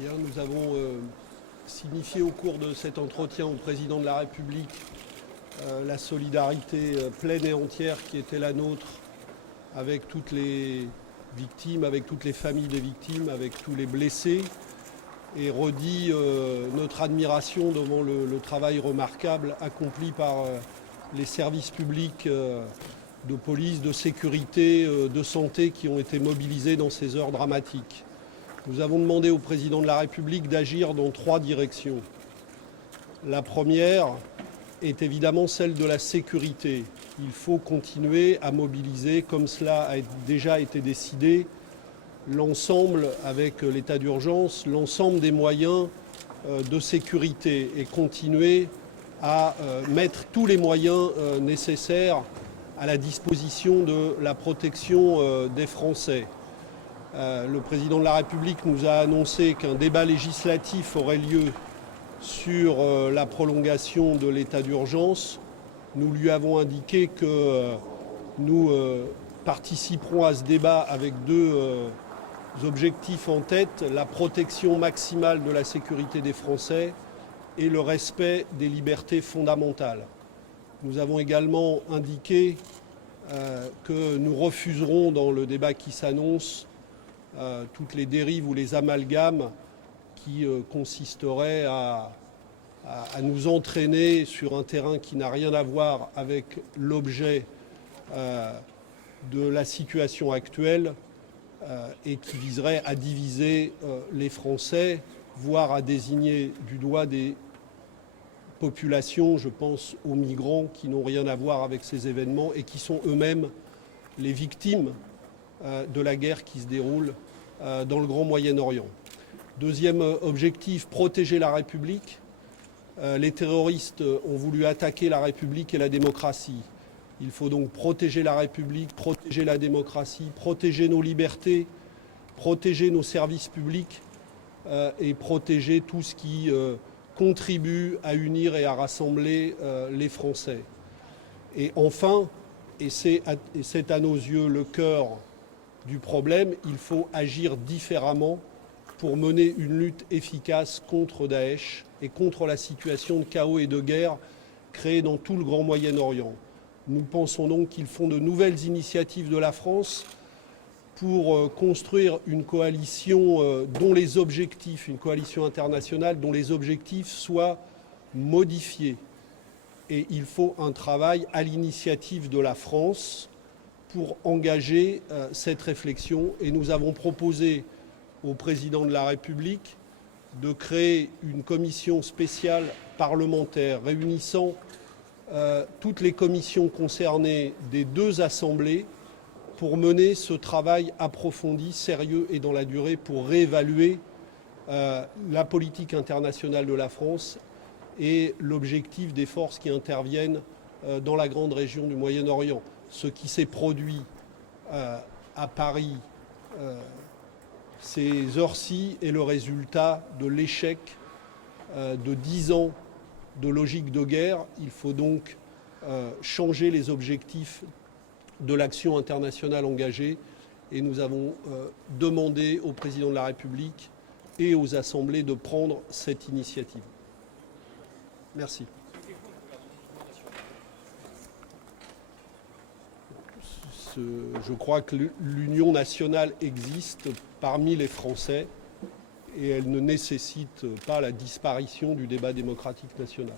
Bien, nous avons signifié au cours de cet entretien au président de la République la solidarité pleine et entière qui était la nôtre avec toutes les victimes, avec toutes les familles des victimes, avec tous les blessés, et redit notre admiration devant le travail remarquable accompli par les services publics de police, de sécurité, de santé qui ont été mobilisés dans ces heures dramatiques. Nous avons demandé au président de la République d'agir dans 3 directions. La première est évidemment celle de la sécurité. Il faut continuer à mobiliser, comme cela a déjà été décidé, l'ensemble, avec l'état d'urgence, l'ensemble des moyens de sécurité et continuer à mettre tous les moyens nécessaires à la disposition de la protection des Français. Le président de la République nous a annoncé qu'un débat législatif aurait lieu sur la prolongation de l'état d'urgence. Nous lui avons indiqué que nous participerons à ce débat avec 2 objectifs en tête, la protection maximale de la sécurité des Français et le respect des libertés fondamentales. Nous avons également indiqué que nous refuserons dans le débat qui s'annonce toutes les dérives ou les amalgames qui consisteraient à nous entraîner sur un terrain qui n'a rien à voir avec l'objet de la situation actuelle et qui viserait à diviser les Français, voire à désigner du doigt des populations, je pense aux migrants qui n'ont rien à voir avec ces événements et qui sont eux-mêmes les victimes de la guerre qui se déroule dans le Grand Moyen-Orient. Deuxième objectif, protéger la République. Les terroristes ont voulu attaquer la République et la démocratie. Il faut donc protéger la République, protéger la démocratie, protéger nos libertés, protéger nos services publics et protéger tout ce qui contribue à unir et à rassembler les Français. Et enfin, et c'est à nos yeux le cœur du problème, il faut agir différemment pour mener une lutte efficace contre Daesh et contre la situation de chaos et de guerre créée dans tout le Grand Moyen-Orient. Nous pensons donc qu'il faut de nouvelles initiatives de la France pour construire une coalition dont les objectifs, une coalition internationale dont les objectifs soient modifiés. Et il faut un travail à l'initiative de la France pour engager cette réflexion. Et nous avons proposé au président de la République de créer une commission spéciale parlementaire réunissant toutes les commissions concernées des 2 assemblées pour mener ce travail approfondi, sérieux et dans la durée pour réévaluer la politique internationale de la France et l'objectif des forces qui interviennent dans la grande région du Moyen-Orient. Ce qui s'est produit à Paris ces heures-ci est le résultat de l'échec de 10 ans de logique de guerre. Il faut donc changer les objectifs de l'action internationale engagée et nous avons demandé au président de la République et aux assemblées de prendre cette initiative. Merci. Je crois que l'union nationale existe parmi les Français et elle ne nécessite pas la disparition du débat démocratique national.